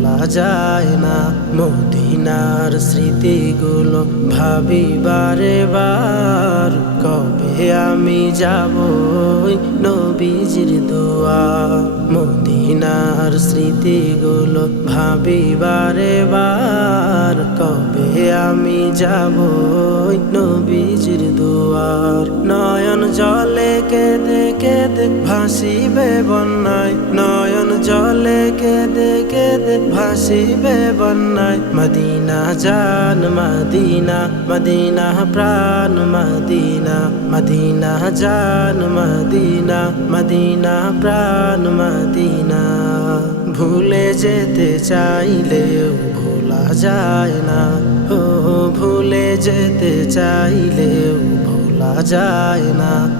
ভোলা যায় না। মদিনার স্মৃতিগুলো ভাবি বারে বার কবে আমি যাব নবীজির দোয়া? মদিনার স্মৃতিগুলো ভাবি বারে বার কবে আমি যাব নবীজির দুয়ার? নয়ন জলে কেঁদে কেঁদে ভাসিবে বন্যায়। নয়ন জলে কেঁদে কেঁদে ভাসিবে বন্যায়। মদিনা জান, মদিনা মদিনা প্রাণ, মদিনা মদিনা জান, মদিনা মদিনা প্রাণ, মদিনা। ভুলে যেতে চাইলেও ভোলা যায় না। ও, ভুলে যেতে চাইলেও ভোলা যায় না।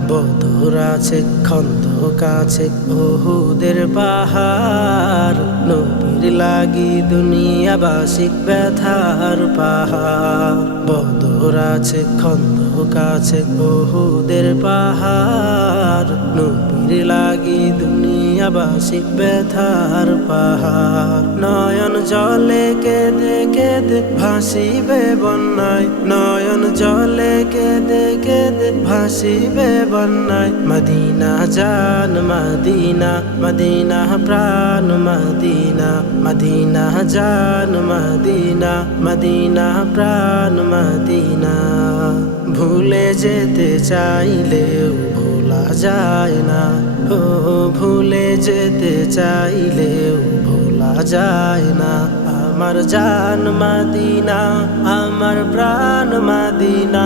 বদর আছে খন্দক আছে বহুদের পাহাড়। নবীর লাগি দুনিয়াবাসী ব্যথার পাহাড়। বদর আছে খন্দক আছে বহুদের পাহাড়। নবীর লাগি দুনিয়াবাসী ব্যথার পাহাড়। নয়ন জলে কেঁদে কেঁদে ভাসিবে বন্যায়। নয়ন জলে কেঁদে কেঁদে ভাসিবে বন্যায় মদিনা জান মদিনা মদিনা প্রাণ মদিনা মদিনা জান মদিনা মদিনা প্রাণ মদিনা ভুলে যেতে চাইলেও ভোলা যায় না। ও, ভুলে যেতে চাইলেও ভোলা যায় না। আমার জান মাদিনা, আমার প্রাণ মাদিনা।